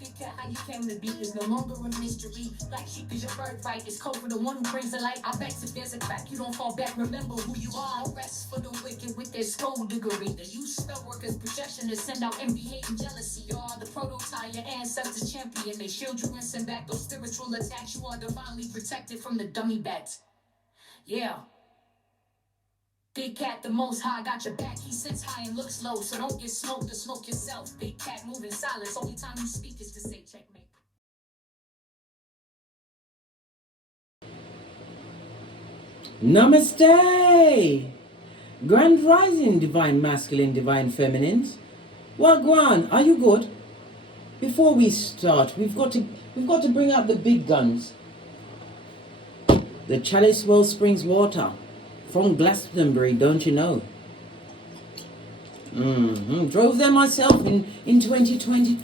How you came to be is no longer a mystery. Black sheep is your birthright. It's code for the one who brings the light. I bet if there's a crack, you don't fall back. Remember who you are. No rest for the wicked with their skullduggery. The use spell workers' projection to send out envy, hate, and jealousy. You are the prototype, your ancestors champion. They shield you and send back those spiritual attacks. You are divinely protected from the dummy bats. Yeah. Big cat, the most high, got your back. He sits high and looks low, so don't get smoked or smoke yourself. Big cat moving silence. Only time you speak is to say checkmate. Namaste! Grand Rising, Divine Masculine, Divine Feminines. Wagwan, are you good? Before we start, we've got to bring out the big guns. The Chalice Well Springs water from Glastonbury, don't you know? Drove there myself in 2020.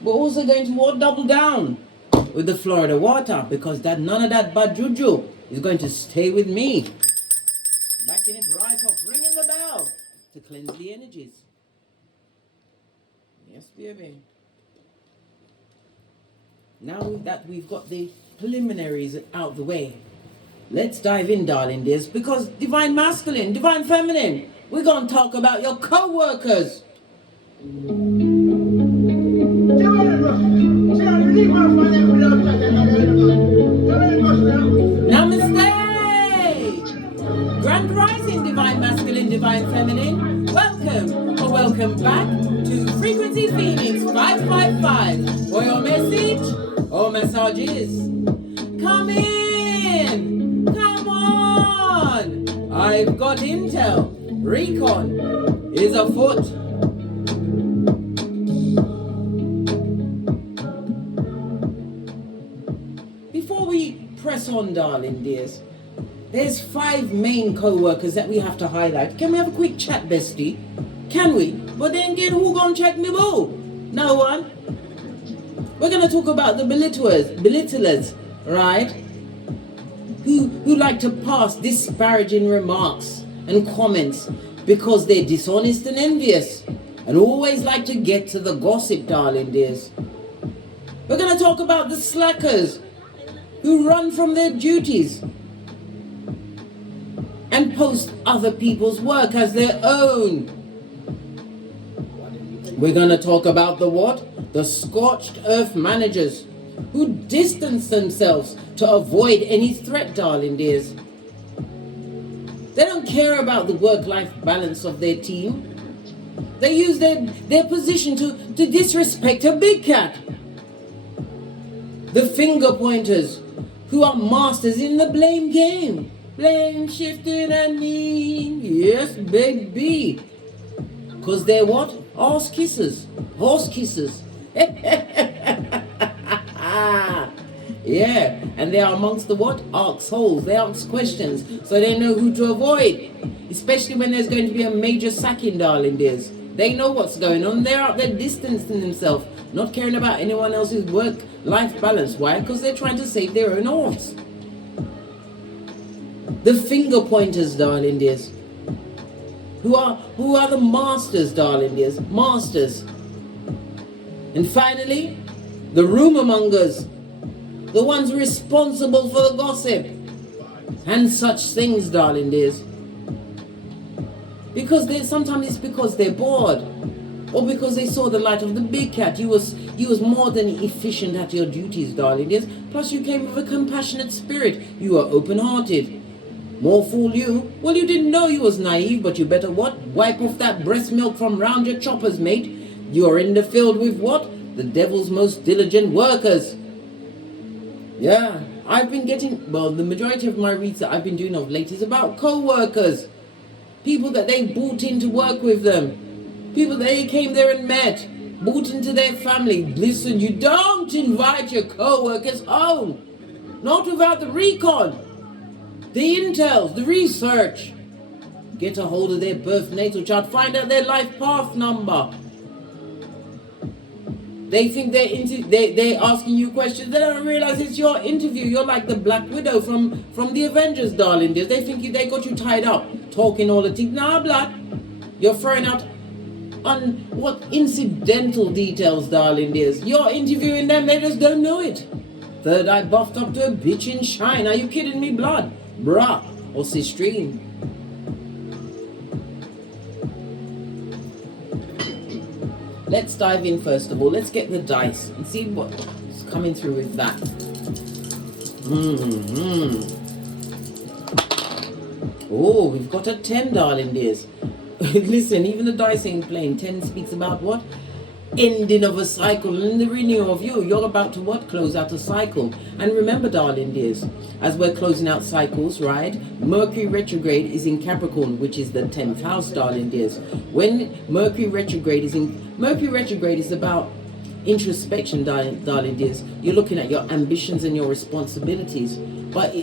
We're also going to double down with the Florida water, because none of that bad juju is going to stay with me. Backing it right off, ringing the bell to cleanse the energies. Yes, baby. Now that we've got the preliminaries out the way, let's dive in, darling dears, because Divine Masculine, Divine Feminine, we're going to talk about your co-workers. Namaste! Grand Rising, Divine Masculine, Divine Feminine. Welcome or welcome back to Frequency Phoenix 555 for your message or messages. Come in! Come on! I've got intel. Recon is afoot. Before we press on, darling dears, there's 5 main co-workers that we have to highlight. Can we have a quick chat, bestie? Can we? But then again, who gonna check me boo? No one. We're gonna talk about the belittlers, right? Who like to pass disparaging remarks and comments because they're dishonest and envious and always like to get to the gossip, darling dears. We're gonna talk about the slackers who run from their duties and post other people's work as their own. We're going to talk about the what? The scorched earth managers who distance themselves to avoid any threat, darling dears. They don't care about the work-life balance of their team. They use their position to disrespect a big cat. The finger pointers who are masters in the blame game. Blame shifting and mean. Yes, baby. Because they're what? Horse kissers. Horse kissers. Yeah, and they are amongst the what? Ask holes. They ask questions, so they know who to avoid. Especially when there's going to be a major sacking, darling dears. They know what's going on. They're out there distancing themselves, not caring about anyone else's work-life balance. Why? Because they're trying to save their own horse. The finger pointers, darling dears, who are the masters, darling dears, masters. And finally, the rumor mongers, the ones responsible for the gossip and such things, darling dears. Because sometimes it's because they're bored, or because they saw the light of the big cat. You was more than efficient at your duties, darling dears. Plus you came with a compassionate spirit. You were open-hearted. More fool you. Well, you didn't know you was naive, but you better what? Wipe off that breast milk from round your choppers, mate. You're in the field with what? The devil's most diligent workers. Yeah, I've been getting, well, the majority of my reads that I've been doing of late is about co-workers. People that they brought in to work with them. People that they came there and met. Brought into their family. Listen, you don't invite your co-workers home. Not without the recon. The intels, the research. Get a hold of their birth natal chart, find out their life path number. They think they're asking you questions. They don't realize it's your interview. You're like the Black Widow from the Avengers, darling. They think they got you tied up, talking all the thing. Nah, blood. You're throwing out what incidental details, darling dears. You're interviewing them, they just don't know it. Third eye buffed up to a bitch in shine. Are you kidding me, blood? Bruh. Or sistrine. Let's dive in first of all. Let's get the dice and see what's coming through with that. Oh, we've got a 10, darling dears. Listen, even the dice ain't playing. 10 speaks about what? Ending of a cycle and the renewal of you. You're about to what? Close out a cycle. And remember, darling dears, as we're closing out cycles, right? Mercury retrograde is in Capricorn, which is the 10th house, darling dears. When Mercury retrograde is about introspection, darling dears. You're looking at your ambitions and your responsibilities. But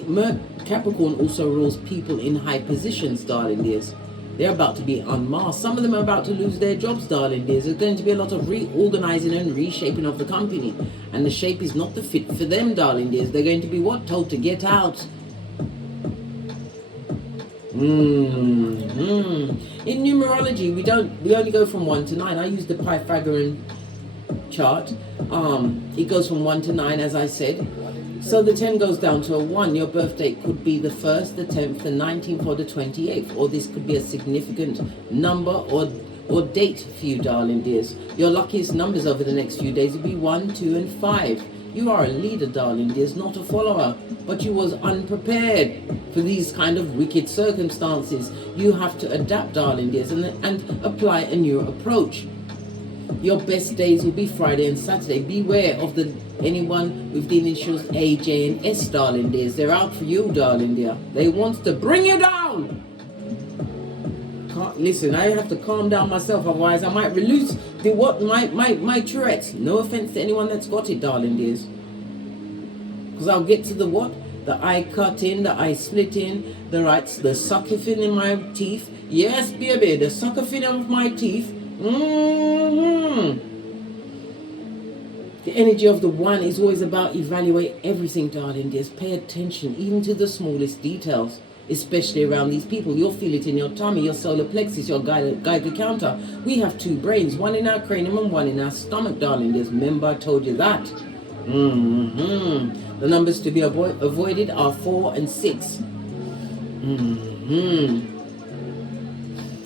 Capricorn also rules people in high positions, darling dears. They're about to be unmasked. Some of them are about to lose their jobs, darling dears. There's going to be a lot of reorganizing and reshaping of the company. And the shape is not the fit for them, darling dears. They're going to be what? Told to get out. In numerology, we only go from 1 to 9. I use the Pythagorean chart. It goes from 1 to 9, as I said. So the 10 goes down to a 1. Your birth date could be the 1st, the 10th, the 19th, or the 28th. Or this could be a significant number or date for you, darling dears. Your luckiest numbers over the next few days will be 1, 2, and 5. You are a leader, darling dears, not a follower. But you was unprepared for these kind of wicked circumstances. You have to adapt, darling dears, and apply a new approach. Your best days will be Friday and Saturday. Beware of anyone with the initials A, J, and S, darling dears. They're out for you, darling dear. They want to bring you down. Listen, I have to calm down myself, otherwise I might release my Tourette's. No offense to anyone that's got it, darling dears. Because I'll get to the what? The eye cutting, the eye splitting, the sucker fin in my teeth. Yes, baby, the sucker fin of my teeth. The energy of the 1 is always about evaluate everything, darling dears. Pay attention even to the smallest details, especially around these people. You'll feel it in your tummy, your solar plexus, your Geiger counter. We have 2 brains, one in our cranium and one in our stomach, darling dears. Remember, I told you that. The numbers to be avoided are 4 and 6.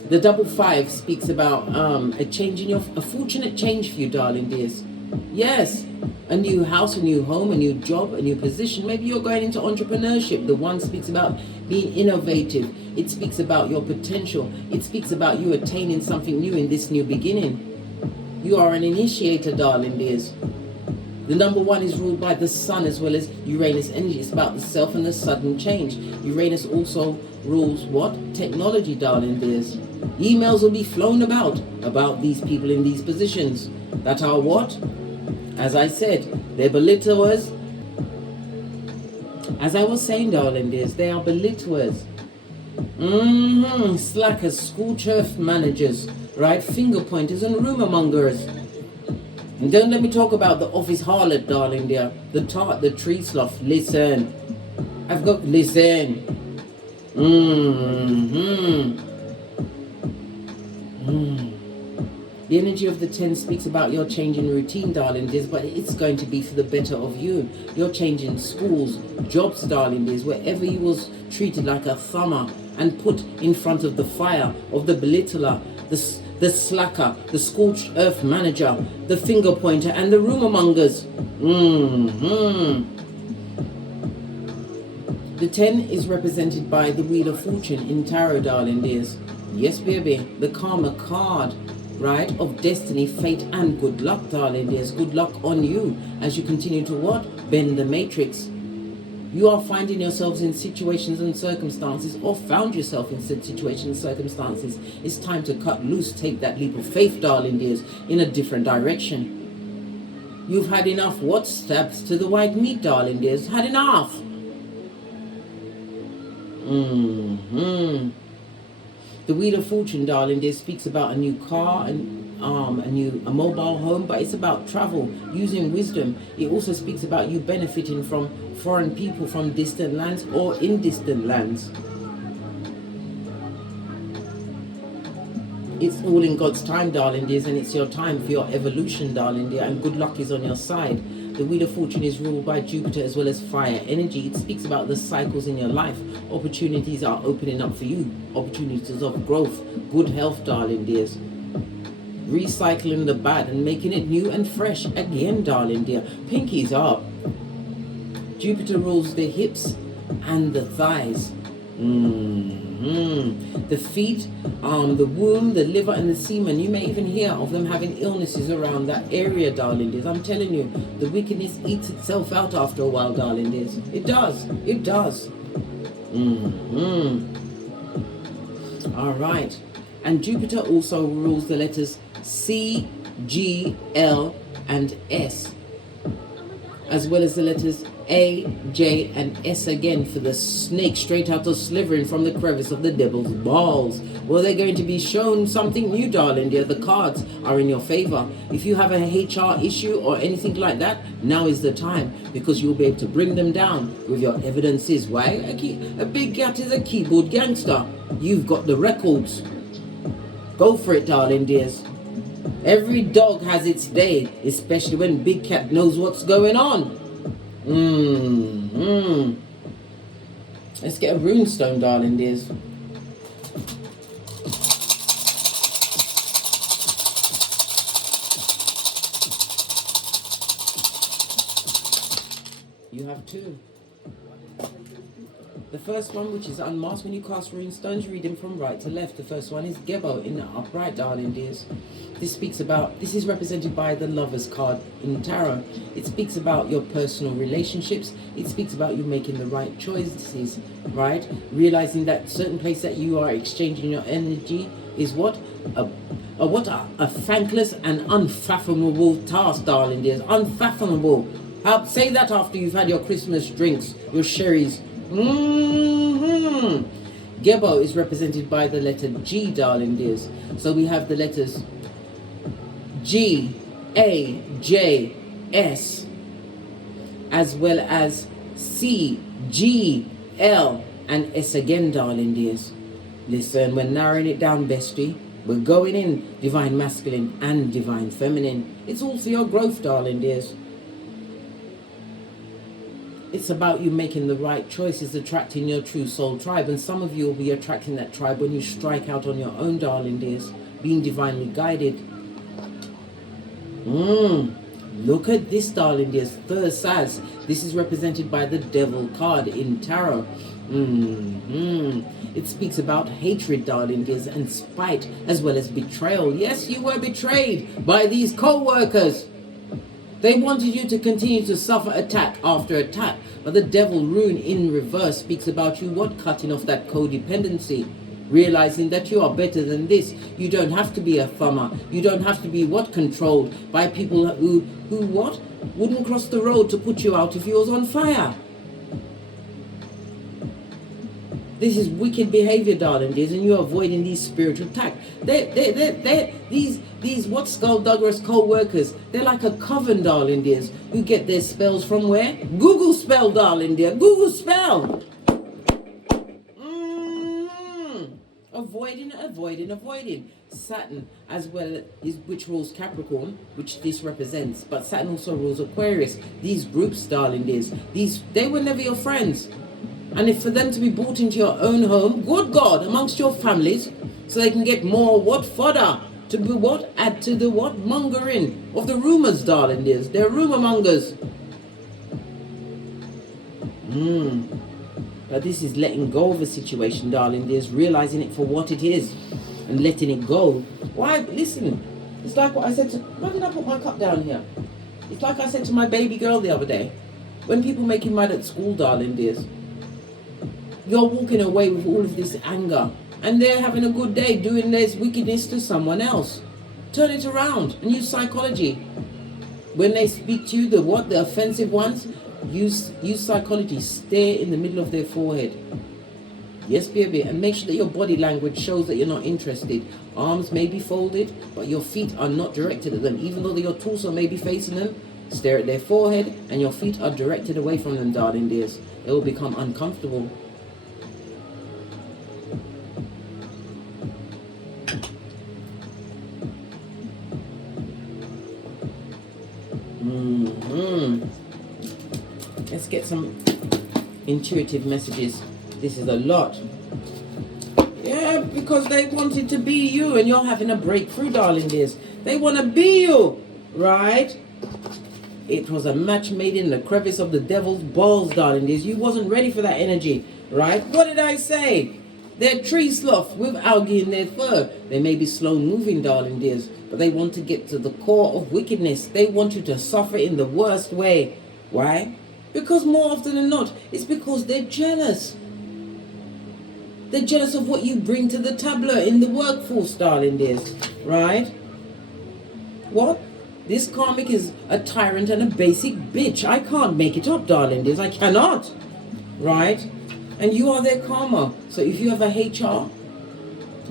The double 5 speaks about a fortunate change for you, darling dears. Yes, a new house, a new home, a new job, a new position. Maybe you're going into entrepreneurship. The 1 speaks about being innovative. It speaks about your potential. It speaks about you attaining something new in this new beginning. You are an initiator, darling dears. The number 1 is ruled by the sun as well as Uranus energy. It's about the self and the sudden change. Uranus also rules what? Technology, darling dears. Emails will be flown about these people in these positions that are what? As I said, they're belittlers. As I was saying, darling dears, they are belittlers. Slackers, school turf managers, right? Finger pointers and rumor mongers. And don't let me talk about the office harlot, darling dear. The tart, the tree sloth. Listen. Listen. The energy of the 10 speaks about your changing routine, darling dears, but it's going to be for the better of you. You're changing schools, jobs, darling dears, wherever you was treated like a thumber and put in front of the fire of the belittler, the slacker, the scorched earth manager, the finger pointer, and the rumor mongers. The 10 is represented by the Wheel of Fortune in Tarot, darling dears. Yes, baby, the Karma card, right, of destiny, fate, and good luck, darling dears. Good luck on you as you continue to what? Bend the matrix. You are finding yourselves in situations and circumstances, or found yourself in situations and circumstances. It's time to cut loose, take that leap of faith, darling dears, in a different direction. You've had enough what? Stabs to the white meat, darling dears. Had enough. The Wheel of Fortune, darling dear, speaks about a new car and a mobile home, but it's about travel, using wisdom. It also speaks about you benefiting from foreign people from distant lands or in distant lands. It's all in God's time, darling dears, and it's your time for your evolution, darling dear, and good luck is on your side. The Wheel of Fortune is ruled by Jupiter as well as fire energy. It speaks about the cycles in your life. Opportunities are opening up for you. Opportunities of growth, good health, darling dears. Recycling the bad and making it new and fresh again, darling dear. Pinkies up. Jupiter rules the hips and the thighs. The feet, the womb, the liver and the semen. You may even hear of them having illnesses around that area, darling dears. I'm telling you, the wickedness eats itself out after a while, darling dears. It does. It does. All right. And Jupiter also rules the letters C, G, L and S, as well as the letters A, J and S again for the snake straight out of slithering from the crevice of the devil's balls. Well, they're going to be shown something new, darling dear. The cards are in your favor. If you have a HR issue or anything like that, now is the time, because you'll be able to bring them down with your evidences. Why? A big cat is a keyboard gangster. You've got the records. Go for it, darling dears. Every dog has its day, especially when Big Cat knows what's going on. Let's get a runestone, darling dears. You have two. The first one, which is unmasked, when you cast runestones, read them from right to left. The first one is Gebo in the upright, darling dears. This is represented by the Lover's card in Tarot. It speaks about your personal relationships. It speaks about you making the right choices, right? Realizing that certain place that you are exchanging your energy is what? A thankless and unfathomable task, darling dears. Unfathomable. Say that after you've had your Christmas drinks, your sherries. Gebo is represented by the letter G, darling dears. So we have the letters G, A, J, S, as well as C, G, L, and S again, darling dears. Listen, we're narrowing it down, bestie. We're going in divine masculine and divine feminine. It's all for your growth, darling dears. It's about you making the right choices, attracting your true soul tribe. And some of you will be attracting that tribe when you strike out on your own, darling dears, being divinely guided. Look at this, darling dears. Third Saz. This is represented by the Devil card in Tarot. It speaks about hatred, darling dears, and spite, as well as betrayal. Yes, you were betrayed by these co-workers. They wanted you to continue to suffer attack after attack. But the Devil rune in reverse speaks about you, what? Cutting off that codependency. Realizing that you are better than this. You don't have to be a thumber. You don't have to be what? Controlled by people who what? Wouldn't cross the road to put you out if you was on fire. This is wicked behavior, darling dears, and you're avoiding these spiritual attacks. These what skullduggerous co-workers, they're like a coven, darling dears, who get their spells from where? Google spell, darling dear. Google spell. Avoiding. Saturn, as well, which rules Capricorn, which this represents, but Saturn also rules Aquarius. These groups, darling dears, they were never your friends. And if for them to be brought into your own home, good God, amongst your families, so they can get more what? Fodder. To be what? Add to the what? Mongering of the rumors, darling dears. They're rumor mongers. But this is letting go of a situation, darling dears, realizing it for what it is and letting it go. Why? Listen, it's like what I said to... Why did I put my cup down here? It's like I said to my baby girl the other day. When people make you mad at school, darling dears, you're walking away with all of this anger, and they're having a good day doing this wickedness to someone else. Turn it around and use psychology. When they speak to you, the offensive ones, use psychology. Stare in the middle of their forehead. Yes, baby, and make sure that your body language shows that you're not interested. Arms may be folded, but your feet are not directed at them. Even though your torso may be facing them, stare at their forehead, and your feet are directed away from them, darling dears. They will become uncomfortable. let's get some intuitive messages. This is a lot. Yeah, because they wanted to be you, and you're having a breakthrough, darling dears. They want to be you, right? It was a match made in the crevice of the devil's balls, darling dears. You wasn't ready for that energy, right? What did I say? They're tree sloth with algae in their fur. They may be slow moving, darling dears, but they want to get to the core of wickedness. They want you to suffer in the worst way. Why? Because more often than not, it's because they're jealous. They're jealous of what you bring to the tableau in the workforce, darling dears, right? What? This karmic is a tyrant and a basic bitch. I can't make it up, darling dears. I cannot, right? And you are their karma. So if you have a HR,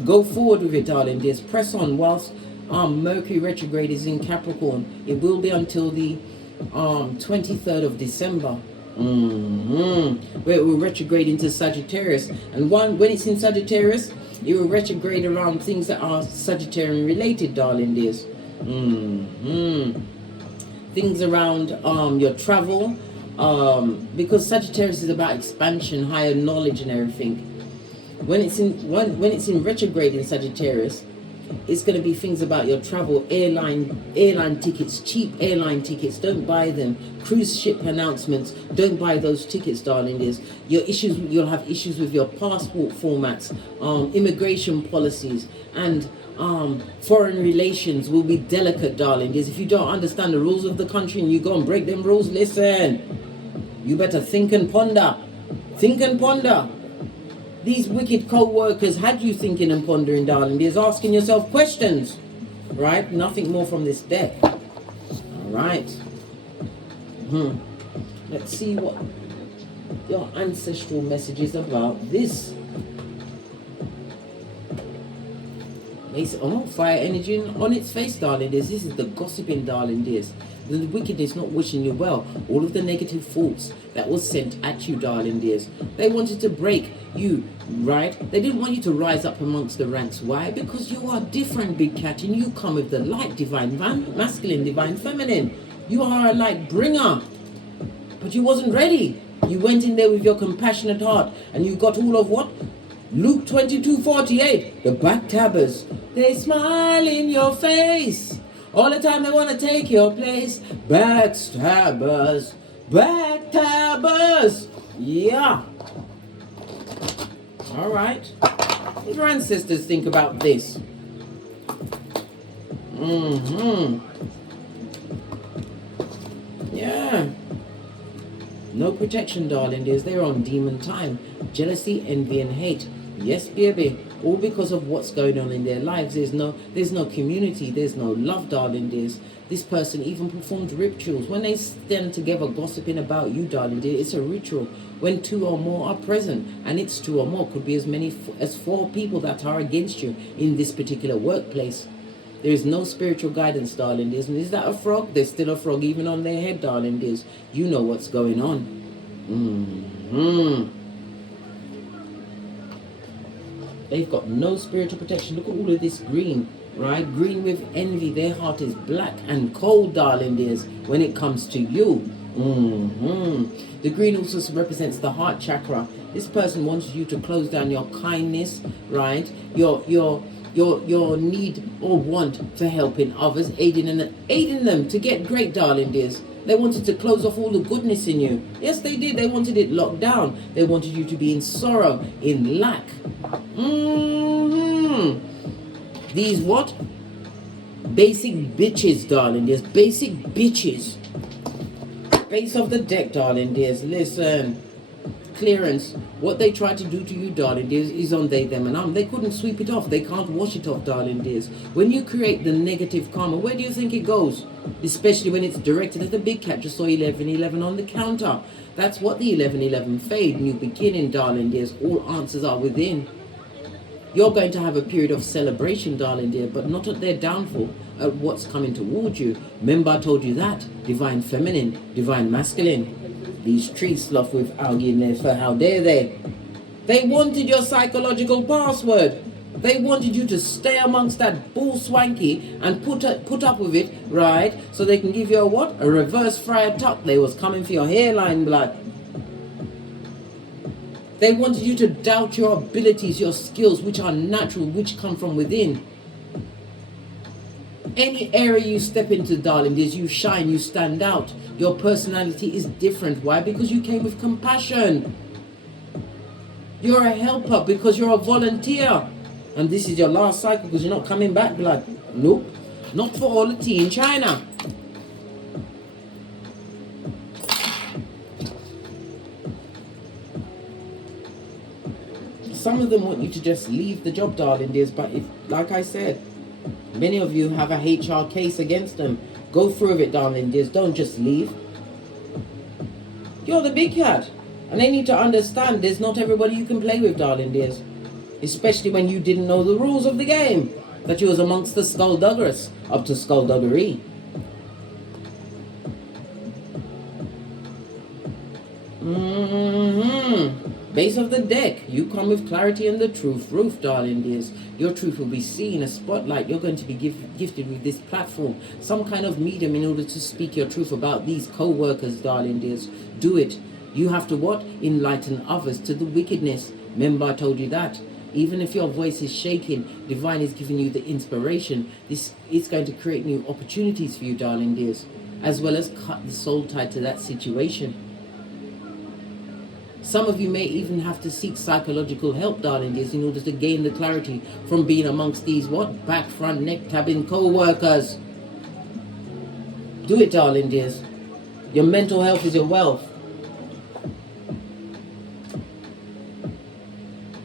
go forward with it, darling dears. Press on whilst Mercury retrograde is in Capricorn. It will be until the 23rd of December. Where it will retrograde into Sagittarius, and when it's in Sagittarius, it will retrograde around things that are Sagittarian related, darling dears. Things around your travel, because Sagittarius is about expansion, higher knowledge, and everything. When it's in retrograde in Sagittarius, it's going to be things about your travel, airline tickets, cheap airline tickets. Don't buy them. Cruise ship announcements. Don't buy those tickets, darling dears. You'll have issues with your passport formats, immigration policies, and foreign relations will be delicate, darling dears. If you don't understand the rules of the country and you go and break them rules, listen. You better think and ponder. Think and ponder. These wicked co-workers had you thinking and pondering, darling dears, asking yourself questions, right? Nothing more from this deck. All right. Let's see what your ancestral message is about this. Oh, fire energy on its face, darling dears. This is the gossiping, darling dears. The wickedness not wishing you well. All of the negative thoughts that was sent at you, darling dears. They wanted to break you, right? They didn't want you to rise up amongst the ranks. Why? Because you are different, big cat, and you come with the light, divine masculine, divine feminine. You are a light bringer. But you wasn't ready. You went in there with your compassionate heart, and you got all of what? Luke 22:48. The backtabbers. They smile in your face. All the time they want to take your place. Backstabbers. Backtabbers. Yeah. All right. What do your ancestors think about this? Yeah. No protection, darling dears. They're on demon time. Jealousy, envy, and hate. Yes, baby. All because of what's going on in their lives. There's no community. There's no love, darling dears. This person even performed rituals. When they stand together gossiping about you, darling dear, it's a ritual. When two or more are present, and it's two or more, could be as many as 4 people that are against you in this particular workplace. There is no spiritual guidance, darling dears. And is that a frog? There's still a frog even on their head, darling dears. You know what's going on. They've got no spiritual protection. Look at all of this green, right? Green with envy. Their heart is black and cold, darling dears, when it comes to you. The green also represents the heart chakra. This person wants you to close down your kindness, right? Your need or want for helping others, aiding them to get great, darling dears. They wanted to close off all the goodness in you. Yes, they did. They wanted it locked down. They wanted you to be in sorrow, in lack. These what? Basic bitches, darling dears. Basic bitches. Base of the deck, darling dears. Listen. Clearance. What they tried to do to you, darling dears, is on they, them, and they couldn't sweep it off. They can't wash it off, darling dears. When you create the negative karma, where do you think it goes? Especially when it's directed at the big cat. Just saw 1111 on the counter. That's what the 1111 fade. New beginning, darling dears. All answers are within. You're going to have a period of celebration, darling dear, but not at their downfall, at what's coming towards you. Remember I told you that. Divine feminine, divine masculine. These tree sloth with algae in their fur, how dare they? They wanted your psychological password. They wanted you to stay amongst that bull swanky and put up with it, right? So they can give you a what? A reverse friar tuck. They was coming for your hairline blood. They wanted you to doubt your abilities, your skills, which are natural, which come from within. Any area you step into, darling, there's you shine, you stand out. Your personality is different. Why? Because you came with compassion. You're a helper because you're a volunteer. And this is your last cycle because you're not coming back, blood. Nope. Not for all the tea in China. Some of them want you to just leave the job, darling dears, but if, like I said, many of you have a HR case against them. Go through with it, darling dears. Don't just leave. You're the big cat. And they need to understand there's not everybody you can play with, darling dears. Especially when you didn't know the rules of the game. That you was amongst the skullduggerous up to skullduggery. Base of the deck. You come with clarity and the truth. Roof, darling dears. Your truth will be seen. A spotlight. You're going to be gifted with this platform. Some kind of medium in order to speak your truth about these co-workers, darling dears. Do it. You have to what? Enlighten others to the wickedness. Remember I told you that. Even if your voice is shaking, divine is giving you the inspiration. This is going to create new opportunities for you, darling dears. As well as cut the soul tie to that situation. Some of you may even have to seek psychological help, darling dears, in order to gain the clarity from being amongst these what? Back, front, neck, tabbing co-workers. Do it, darling dears. Your mental health is your wealth.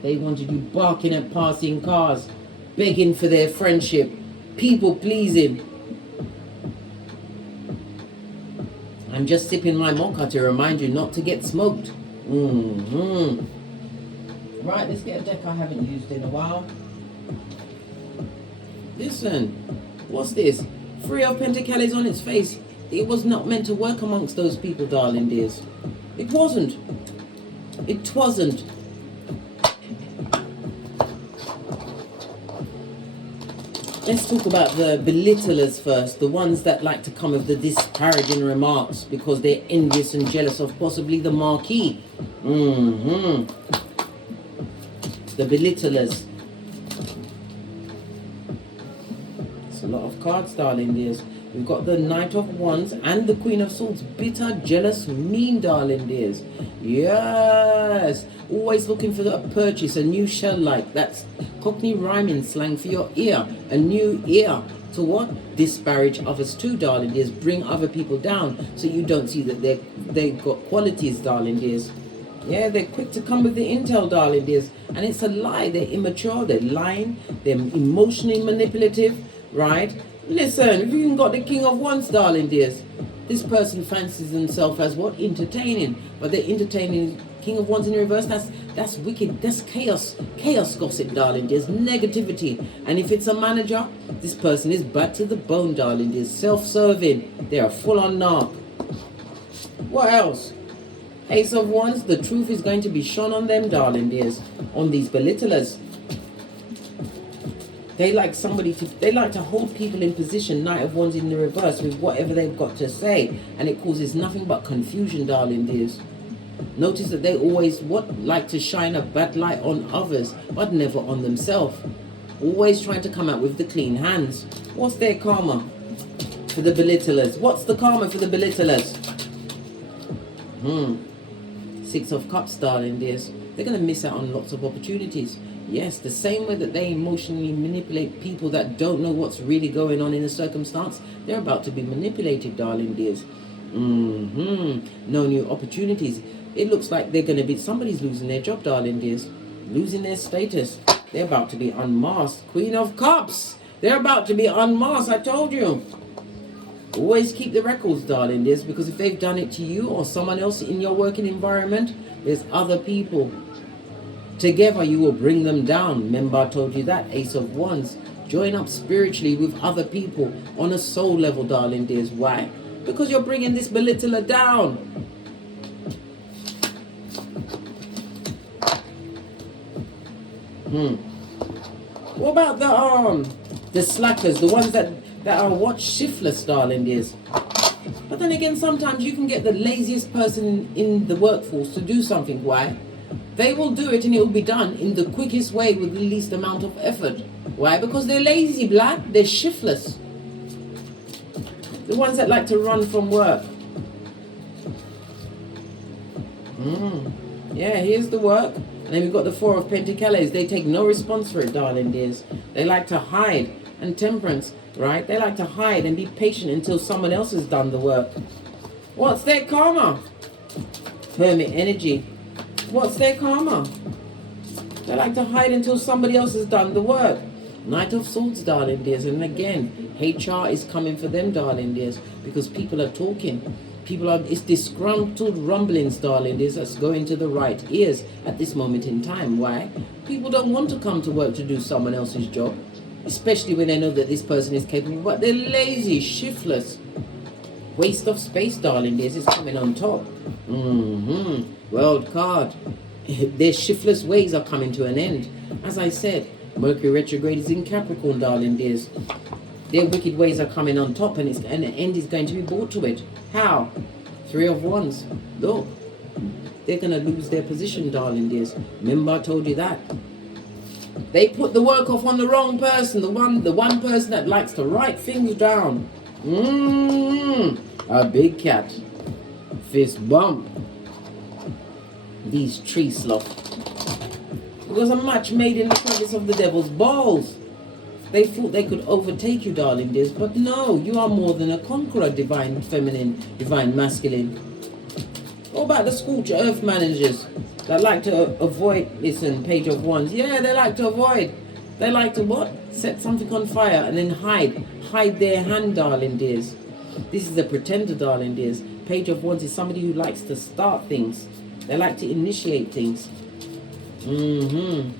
They wanted you barking at passing cars, begging for their friendship, people pleasing. I'm just sipping my mocha to remind you not to get smoked. Right, let's get a deck I haven't used in a while. Listen, what's this? 3 of Pentacles on its face. It was not meant to work amongst those people, darling dears. It wasn't. It wasn't. Let's talk about the belittlers first, the ones that like to come with the disparaging remarks because they're envious and jealous of possibly the marquee. The belittlers. It's a lot of cards, darling dears. We've got the Knight of Wands and the Queen of Swords. Bitter, jealous, mean, darling dears. Yes. Always looking for a purchase, a new shell light. That's Cockney rhyming slang for your ear. A new ear. To what? Disparage others too, darling dears. Bring other people down so you don't see that they've got qualities, darling dears. Yeah, they're quick to come with the intel, darling dears. And it's a lie. They're immature. They're lying. They're emotionally manipulative. Right? Listen, if you even got the King of Wands, darling dears. This person fancies himself as what? Entertaining. But they're entertaining. King of Wands in reverse, that's wicked. That's chaos. Chaos gossip, darling dears. Negativity. And if it's a manager, this person is bad to the bone, darling dears. Self-serving. They're a full-on narc. What else? Ace of Wands, the truth is going to be shone on them, darling dears. On these belittlers. They like to hold people in position, Knight of Wands in the reverse, with whatever they've got to say. And it causes nothing but confusion, darling dears. Notice that they always like to shine a bad light on others, but never on themselves. Always trying to come out with the clean hands. What's their karma for the belittlers? What's the karma for the belittlers? 6 of Cups, darling dears. They're going to miss out on lots of opportunities. Yes, the same way that they emotionally manipulate people that don't know what's really going on in a circumstance, they're about to be manipulated, darling dears. No new opportunities. It looks like they're going to be, somebody's losing their job, darling dears. Losing their status. They're about to be unmasked. Queen of Cups. They're about to be unmasked, I told you. Always keep the records, darling dears, because if they've done it to you or someone else in your working environment, there's other people. Together you will bring them down. Remember I told you that. Ace of Wands. Join up spiritually with other people on a soul level, darling dears. Why? Because you're bringing this belittler down. What about the slackers, the ones that are what? Shiftless, darling dears. But then again, sometimes you can get the laziest person in the workforce to do something. Why? They will do it and it will be done in the quickest way with the least amount of effort. Why? Because they're lazy, blood. They're shiftless. The ones that like to run from work. Yeah, here's the work. And then we've got the Four of Pentacles. They take no response for it, darling dears. They like to hide. And Temperance, right? They like to hide and be patient until someone else has done the work. What's their karma? Hermit energy. What's their karma? They like to hide until somebody else has done the work. Knight of Swords, darling dears. And again, HR is coming for them, darling dears, because people are talking. It's disgruntled rumblings, darling dears, that's going to the right ears at this moment in time. Why? People don't want to come to work to do someone else's job, especially when they know that this person is capable, but they're lazy, shiftless. Waste of space, darling dears, is coming on top. World card. Their shiftless ways are coming to an end. As I said, Mercury retrograde is in Capricorn, darling dears. Their wicked ways are coming on top, and an end is going to be brought to it. How? Three of Wands. Look, they're going to lose their position, darling dears. Remember I told you that. They put the work off on the wrong person, the one person that likes to write things down. A big cat. Fist bump. These tree sloths. It was a match made in the crevice of the devil's balls. They thought they could overtake you, darling dears, but no, you are more than a conqueror, divine feminine, divine masculine. What about the scorched earth managers that like to avoid, listen, Page of Wands, yeah, they like to avoid. They like to what? Set something on fire and then hide their hand, darling dears. This is a pretender, darling dears. Page of Wands is somebody who likes to start things. They like to initiate things. They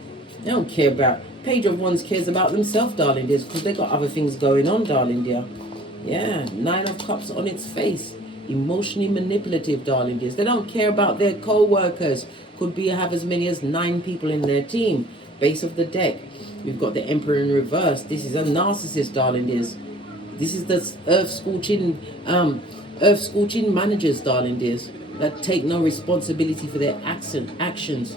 don't care about. Page of Wands cares about themselves, darling dears, because they got other things going on, darling dear. Yeah, Nine of Cups on its face. Emotionally manipulative, darling dears. They don't care about their co-workers. Could be have as many as 9 people in their team. Base of the deck. We've got the Emperor in reverse. This is a narcissist, darling dears. This is the earth scorching managers, darling dears, that take no responsibility for their actions.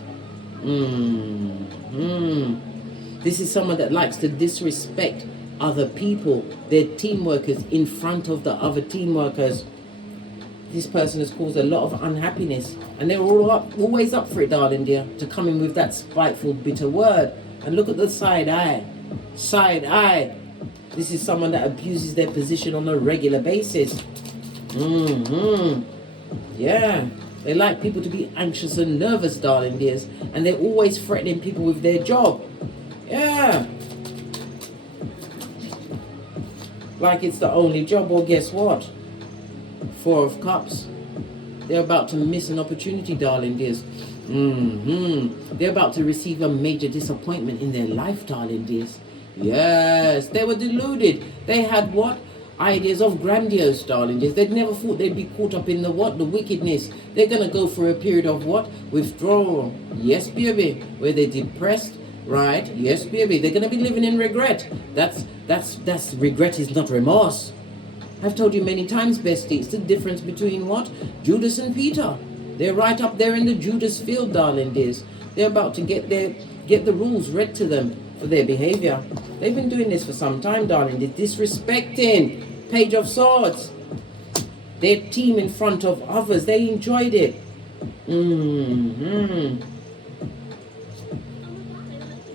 This is someone that likes to disrespect other people, their team workers, in front of the other team workers. This person has caused a lot of unhappiness, and they're always up for it, darling dear, to come in with that spiteful, bitter word. And look at the side eye. Side eye. This is someone that abuses their position on a regular basis. Yeah. They like people to be anxious and nervous, darling dears, and they're always threatening people with their job. Yeah. Like it's the only job. Well, guess what? 4 of Cups. They're about to miss an opportunity, darling dears. They're about to receive a major disappointment in their life, darling dears. Yes, they were deluded. They had what? Ideas of grandiose, darling dears. They'd never thought they'd be caught up in the what? The wickedness. They're going to go for a period of what? Withdrawal. Yes, baby. Where they're depressed. Right? Yes, baby. They're going to be living in regret. That's regret is not remorse. I've told you many times, bestie, it's the difference between what? Judas and Peter. They're right up there in the Judas field, darling dears. They're about to get the rules read to them for their behavior. They've been doing this for some time, darling. They're disrespecting. Page of Swords. Their team in front of others. They enjoyed it.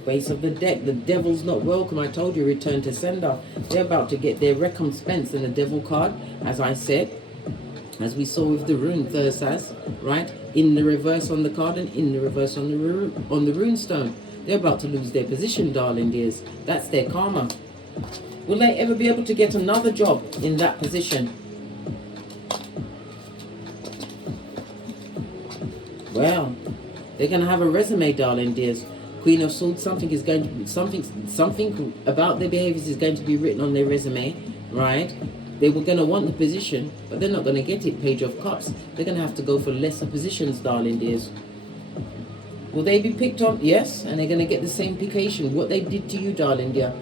Base of the deck. The devil's not welcome. I told you, return to sender. They're about to get their recompense. And the devil card, as I said, as we saw with the rune Thursas, right? In the reverse on the card and in the reverse on the rune stone. They're about to lose their position, darling dears. That's their karma. Will they ever be able to get another job in that position? Well, they're going to have a resume, darling dears. Queen of Swords, something about their behaviors is going to be written on their resume, right? They were going to want the position, but they're not going to get it. Page of Cups. They're going to have to go for lesser positions, darling dears. Will they be picked on? Yes, and they're going to get the same pication. What they did to you, darling dear.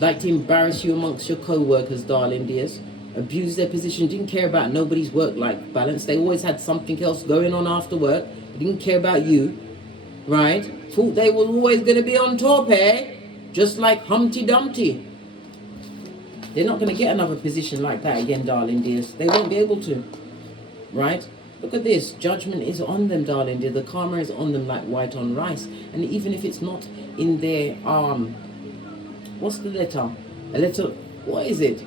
Like to embarrass you amongst your co-workers, darling dears. Abuse their position. Didn't care about nobody's work-life balance. They always had something else going on after work. They didn't care about you. right? Thought they was always going to be on top, eh? Just like Humpty Dumpty. They're not going to get another position like that again, darling dears. They won't be able to, right? Look at this. Judgment is on them, darling dear. The karma is on them like white on rice. And even if it's not in their, what's the letter? A letter, what is it?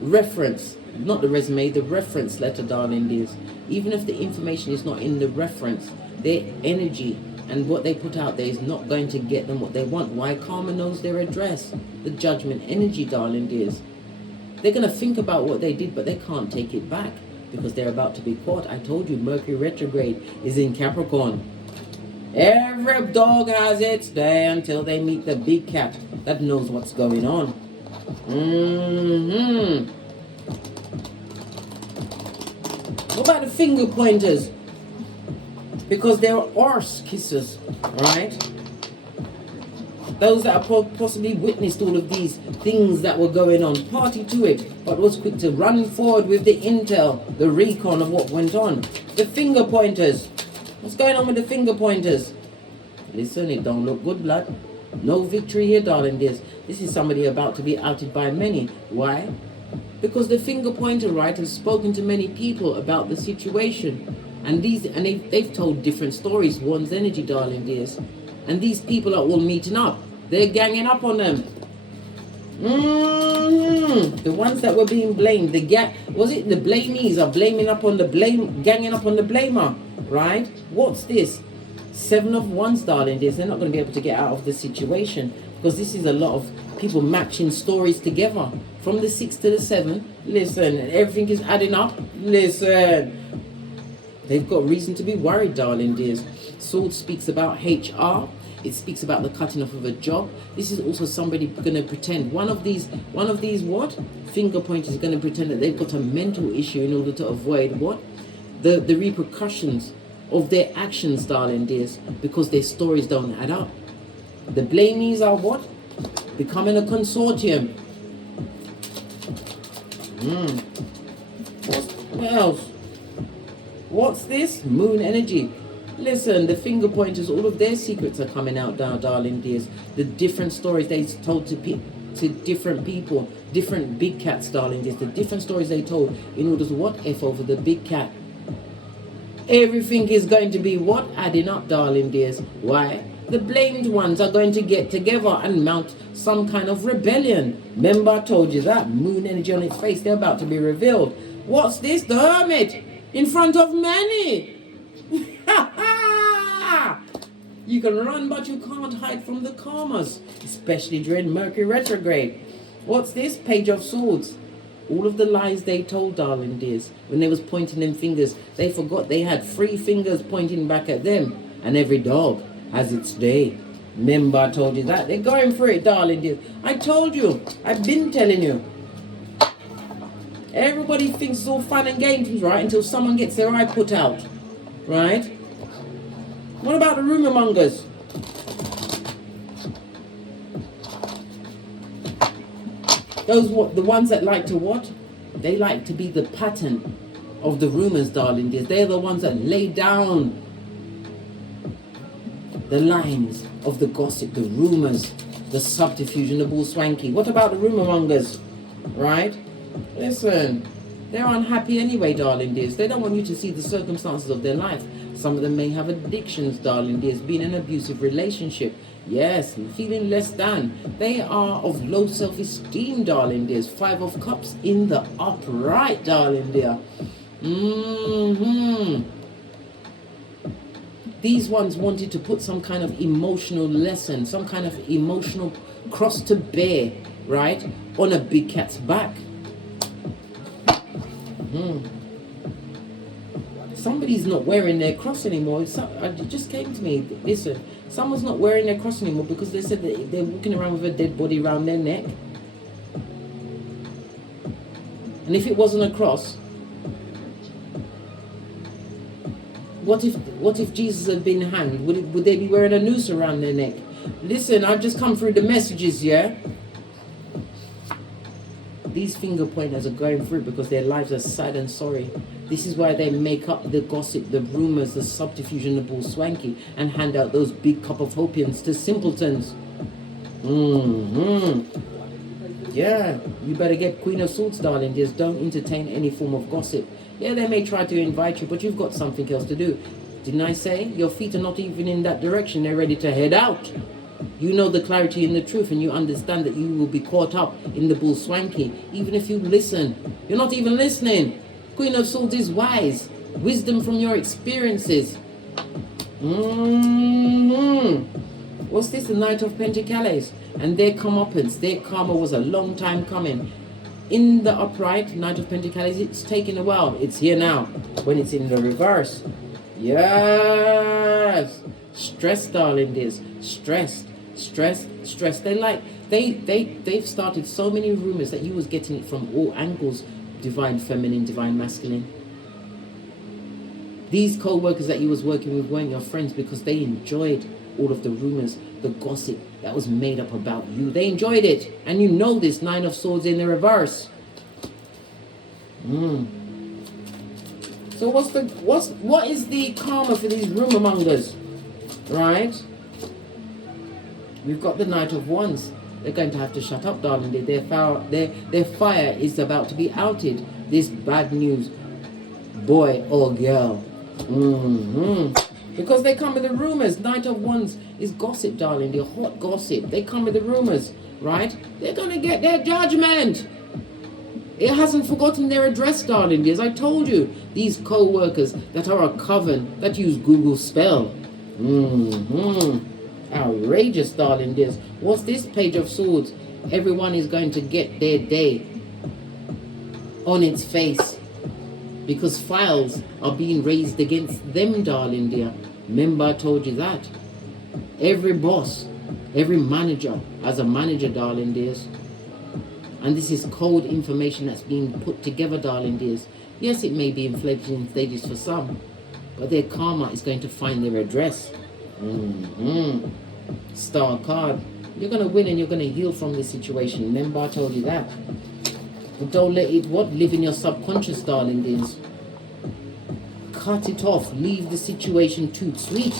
Reference. Not the resume, the reference letter, darling dears. Even if the information is not in the reference, their energy and what they put out there is not going to get them what they want. Why? Karma knows their address. The judgment energy, darling dears. They're going to think about what they did, but they can't take it back because they're about to be caught. I told you, Mercury retrograde is in Capricorn. Every dog has its day until they meet the big cat that knows what's going on. What about the finger pointers? Because they're arse kissers, right? Those that have possibly witnessed all of these things that were going on, party to it, but was quick to run forward with the intel, the recon of what went on. The finger pointers. What's going on with the finger pointers? Listen, it don't look good, blood. No victory here, darling dears. This is somebody about to be outed by many. Why? Because the finger pointer, right, has spoken to many people about the situation. And they've told different stories, one's energy, darling dears. And these people are all meeting up. They're ganging up on them. The ones that were being blamed, the blamees are ganging up on the blamer, right? What's this? 7 of Wands, darling dears. They're not going to be able to get out of the situation because this is a lot of people matching stories together. From the 6 to the 7, listen, everything is adding up. Listen. They've got reason to be worried, darling dears. Sword speaks about HR. It speaks about the cutting off of a job. This is also somebody going to pretend. One of these what? Finger pointers is going to pretend that they've got a mental issue in order to avoid what? The repercussions of their actions, darling dears, because their stories don't add up. The blamees are what? Becoming a consortium. What else? What's this? Moon energy. Listen, the finger pointers, all of their secrets are coming out now, darling dears. The different stories they told to different people, different big cats, darling dears. The different stories they told in order to what? F over the big cat. Everything is going to be what? Adding up, darling dears. Why? The blamed ones are going to get together and mount some kind of rebellion. Remember, I told you that. Moon energy on its face, they're about to be revealed. What's this? The Hermit in front of many. You can run, but you can't hide from the karmas, especially during Mercury retrograde. What's this? Page of Swords. All of the lies they told, darling dears, when they was pointing them fingers, they forgot they had 3 fingers pointing back at them, and every dog has its day. Remember, I told you that. They're going for it, darling dears. I told you. I've been telling you. Everybody thinks it's all fun and games, right? Until someone gets their eye put out, right? What about the rumor mongers? The ones that like to what? They like to be the pattern of the rumors, darling dears. They're the ones that lay down the lines of the gossip, the rumors, the subterfuge, and the bull swanky. What about the rumor mongers, right? Listen, they're unhappy anyway, darling dears. They don't want you to see the circumstances of their life. Some of them may have addictions, darling dears, being in an abusive relationship. Yes, feeling less than. They are of low self-esteem, darling dears. 5 of Cups in the upright, darling dear. These ones wanted to put some kind of emotional lesson, some kind of emotional cross to bear, right, on a big cat's back. Somebody's not wearing their cross anymore. It just came to me. Listen, someone's not wearing their cross anymore because they said that they're walking around with a dead body around their neck. And if it wasn't a cross, what if Jesus had been hanged? Would they be wearing a noose around their neck? Listen, I've just come through the messages, yeah? These finger pointers are going through because their lives are sad and sorry. This is why they make up the gossip, the rumors, the subterfuge, and the bull swanky, and hand out those big cup of hopiums to simpletons. Yeah, you better get Queen of Swords, darling. Just don't entertain any form of gossip. Yeah, they may try to invite you, but you've got something else to do. Didn't I say? Your feet are not even in that direction. They're ready to head out. You know the clarity and the truth, and you understand that you will be caught up in the bull swanky, even if you listen. You're not even listening. Queen of Swords is wise. Wisdom from your experiences. What's this? The Knight of Pentacles. And their comeuppance, their karma was a long time coming. In the upright, Knight of Pentacles, it's taken a while. It's here now. When it's in the reverse. Yes. Stress, darling, this. Stressed. They've started so many rumors that you was getting it from all angles. Divine feminine, divine masculine. These co-workers that you was working with weren't your friends because they enjoyed all of the rumors, the gossip that was made up about you. They enjoyed it. And you know this, 9 of Swords in the reverse. So what is the karma for these rumor mongers? Right? We've got the Knight of Wands. They're going to have to shut up, darling. Their fire is about to be outed. This bad news, boy or girl. Because they come with the rumors. Knight of Wands is gossip, darling. They're hot gossip. They come with the rumors, right? They're going to get their judgment. It hasn't forgotten their address, darling. As I told you, these co-workers that are a coven that use Google spell. Outrageous, darling. Dears. What's this? Page of Swords. Everyone is going to get their day on its face because files are being raised against them, darling dear. Remember I told you that. Every boss, every manager has a manager, darling dears. And this is cold information that's being put together, darling dears. Yes, it may be in fledgling stages for some, but their karma is going to find their address. Star card. You're going to win and you're going to heal from this situation. Remember I told you that. But don't let it live in your subconscious, darling dears. Cut it off. Leave the situation too sweet.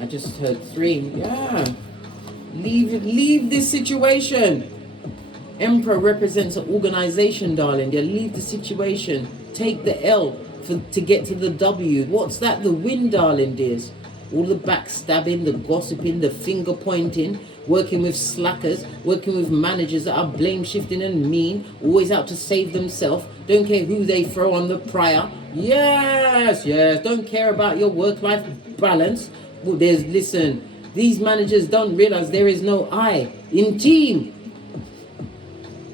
I just heard 3. Yeah. Leave this situation. Emperor represents an organization, darling. They leave the situation. Take the L to get to the W. What's that? The win, darling dears. All the backstabbing, the gossiping, the finger pointing, working with slackers, working with managers that are blame shifting and mean, always out to save themselves, don't care who they throw on the prior. Yes, don't care about your work-life balance. Well, listen, these managers don't realize there is no I in team.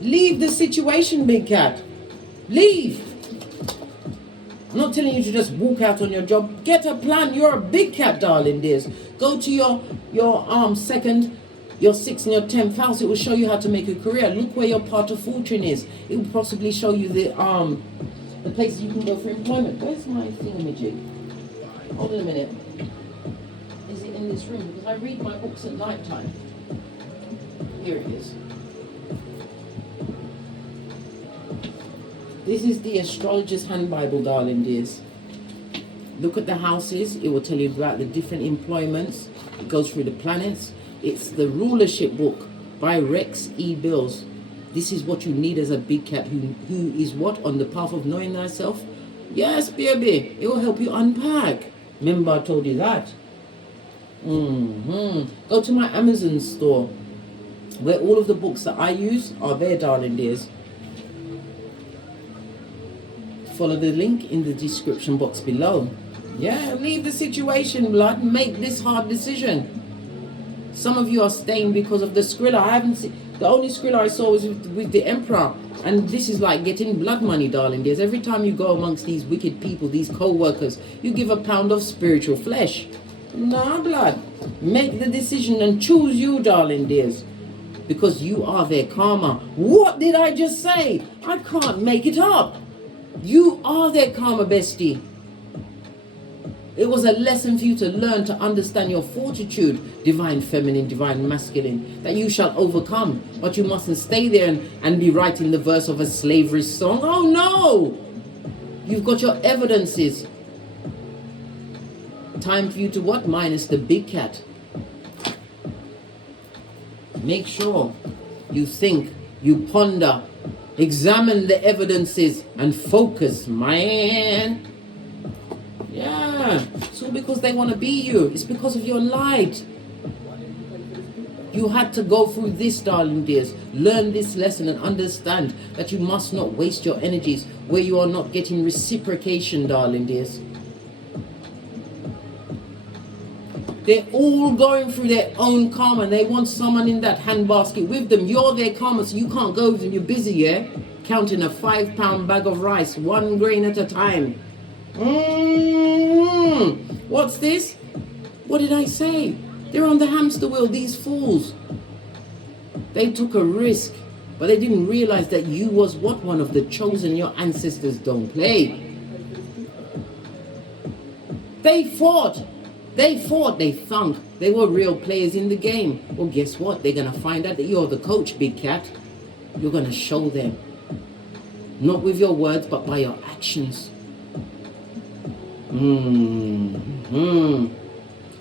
Leave the situation, big cat. Leave. I'm not telling you to just walk out on your job. Get a plan. You're a big cat, darling dears. Go to your second, your 6th and your 10th house. It will show you how to make a career. Look where your part of fortune is. It will possibly show you the places you can go for employment. Where's my thingamajig? Hold on a minute. Is it in this room? Because I read my books at night time. Here it is. This is the Astrologer's Hand Bible, darling dears. Look at the houses. It will tell you about the different employments. It goes through the planets. It's the rulership book by Rex E. Bills. This is what you need as a big cat who is what? On the path of knowing thyself? Yes, baby. It will help you unpack. Remember I told you that. Go to my Amazon store where all of the books that I use are there, darling dears. Follow the link in the description box below. Yeah, leave the situation, blood. Make this hard decision. Some of you are staying because of the Skrilla. I haven't seen. The only Skrilla I saw was with the Emperor. And this is like getting blood money, darling dears. Every time you go amongst these wicked people, these co-workers, you give a pound of spiritual flesh. Nah, blood. Make the decision and choose you, darling dears. Because you are their karma. What did I just say? I can't make it up. You are their karma, bestie. It was a lesson for you to learn to understand your fortitude, divine feminine, divine masculine, that you shall overcome. But you mustn't stay there and be writing the verse of a slavery song. Oh no! You've got your evidences. Time for you to what? Minus the big cat. Make sure you think, you ponder, examine the evidences and focus, man. Yeah, it's all because they want to be you. It's because of your light. You had to go through this, darling dears. Learn this lesson and understand that you must not waste your energies where you are not getting reciprocation, darling dears. They're all going through their own karma and they want someone in that handbasket with them. You're their karma, so you can't go with them. You're busy, yeah? Counting a 5-pound bag of rice, 1 grain at a time. What's this? What did I say? They're on the hamster wheel, these fools. They took a risk, but they didn't realize that you was what? One of the chosen. Your ancestors don't play. They fought. They thunk. They were real players in the game. Well, guess what? They're going to find out that you're the coach, big cat. You're going to show them. Not with your words, but by your actions.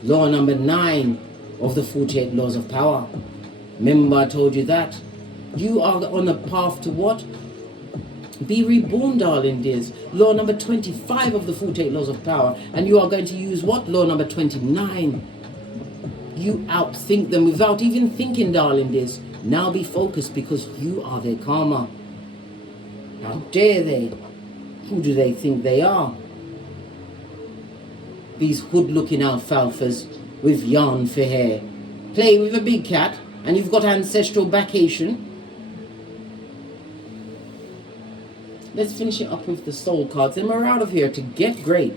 Law number 9 of the 48 laws of power. Remember I told you that. You are on a path to what? Be reborn, darling dears. Law number 25 of the 48 laws of power. And you are going to use what? Law number 29. You outthink them without even thinking, darling dears. Now be focused because you are their karma. How dare they? Who do they think they are? These hood-looking alfalfas with yarn for hair. Play with a big cat and you've got ancestral vacation. Let's finish it up with the soul cards. And we're out of here to get great.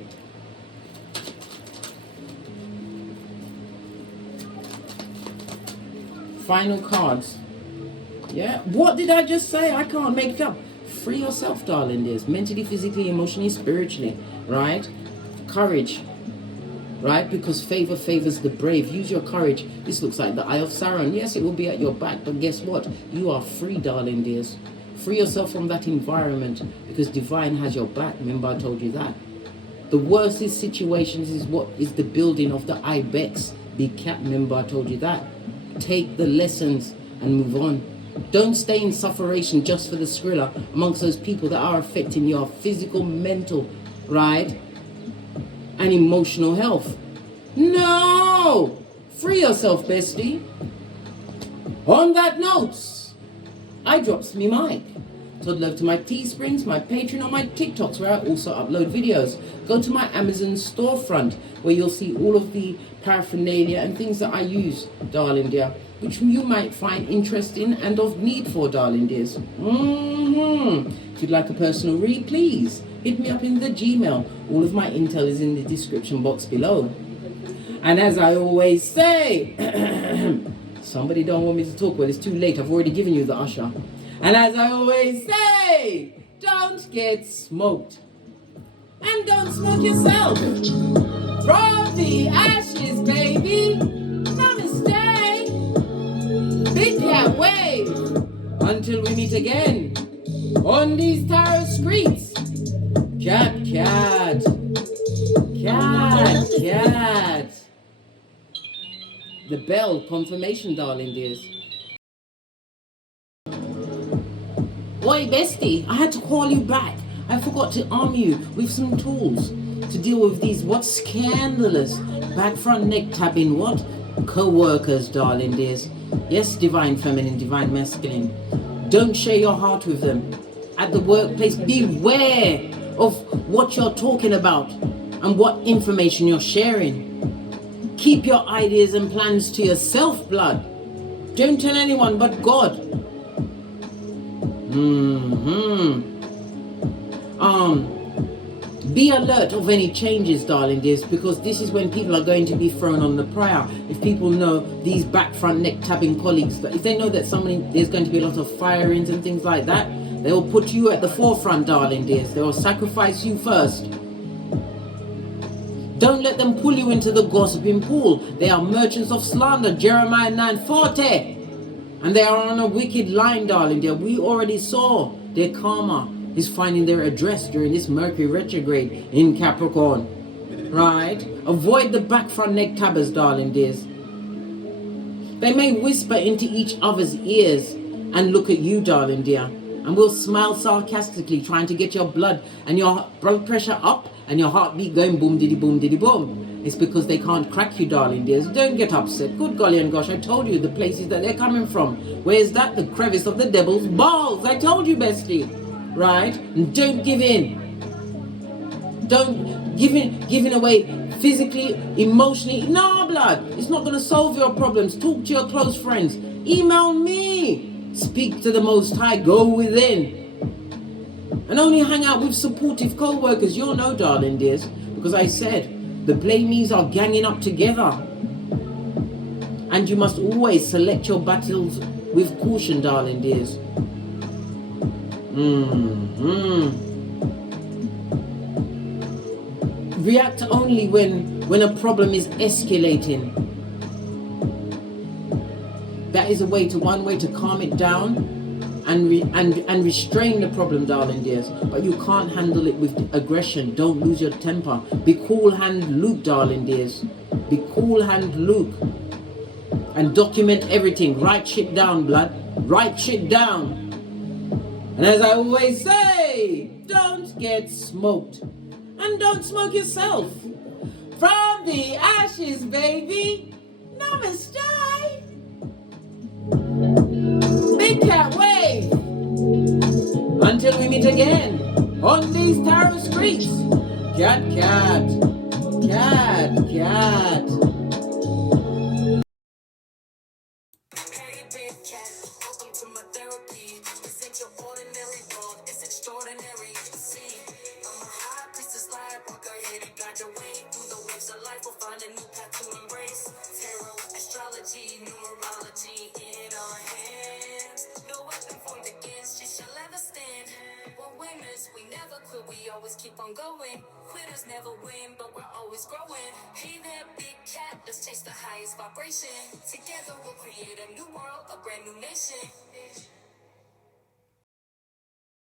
Final cards. Yeah. What did I just say? I can't make it up. Free yourself, darling dears. Mentally, physically, emotionally, spiritually. Right? Courage. Right? Because favor favors the brave. Use your courage. This looks like the Eye of Sauron. Yes, it will be at your back. But guess what? You are free, darling dears. Free yourself from that environment because divine has your back. Remember I told you that. The worstest situations is what is the building of the ibex. Big cat, remember I told you that. Take the lessons and move on. Don't stay in sufferation just for the skrilla amongst those people that are affecting your physical, mental, right, and emotional health. No! Free yourself, bestie. On that note, I drops me mic. Todd love to my Teesprings, my Patreon, or my TikToks where I also upload videos. Go to my Amazon storefront where you'll see all of the paraphernalia and things that I use, darling dear, which you might find interesting and of need for, darling dears. If you'd like a personal read, please hit me up in the Gmail. All of my intel is in the description box below. And as I always say, somebody don't want me to talk, well, it's too late. I've already given you the usher. And as I always say, don't get smoked. And don't smoke yourself. From the ashes, baby. Namaste. Big cat wave. Until we meet again on these tarot streets. Cat, cat. Cat, cat. The bell, confirmation, darling dears. Oi, bestie, I had to call you back. I forgot to arm you with some tools to deal with these, what, scandalous back front neck tabbing, what? Co-workers, darling dears. Yes, divine feminine, divine masculine. Don't share your heart with them. At the workplace, beware of what you're talking about and what information you're sharing. Keep your ideas and plans to yourself, blood. Don't tell anyone but God. Be alert of any changes, darling dears, because this is when people are going to be thrown on the prowl. If people know these back front neck tabbing colleagues, if they know that there's going to be a lot of firings and things like that, they will put you at the forefront, darling dears. They will sacrifice you first. Don't let them pull you into the gossiping pool. They are merchants of slander, Jeremiah 9:40. And they are on a wicked line, darling dear. We already saw their karma is finding their address during this Mercury retrograde in Capricorn. Right? Avoid the back front neck tabbers, darling dears. They may whisper into each other's ears and look at you, darling dear, and will smile sarcastically, trying to get your blood and your blood pressure up and your heartbeat going boom diddy boom diddy boom. It's because they can't crack you, darling dears. Don't get upset. Good golly and gosh, I told you the places that they're coming from. Where's that? The crevice of the devil's balls. I told you, bestie. Right? And don't give in. Don't giving away physically, emotionally. No, blood. It's not going to solve your problems. Talk to your close friends. Email me. Speak to the Most High. Go within. And only hang out with supportive co-workers. You'll know, darling dears. Because I said, the blamies are ganging up together. And you must always select your battles with caution, darling dears. React only when a problem is escalating. That is one way to calm it down and restrain the problem, darling dears. But you can't handle it with aggression. Don't lose your temper. Be cool hand Luke, darling dears. Be cool hand Luke. And document everything. Write shit down, blood. Write shit down. And as I always say, don't get smoked. And don't smoke yourself. From the ashes, baby. Namaste. Big cat wave. Until we meet again on these tarot streets. Cat, cat. Cat, cat. Hey, big cat, welcome to my therapy. This ain't your ordinary world, it's extraordinary. See, I'm a high priestess lightworker, here to guide your way through the waves of life. We'll find a new path to embrace. Tarot, astrology, numerology in our hands. No weapon formed against you shall ever stand. We're winners, we never quit, we always keep on going. Quitters never win, but we're always growing. Hey there, big cat, let's chase the highest vibration. Together we'll create a new world, a brand new nation.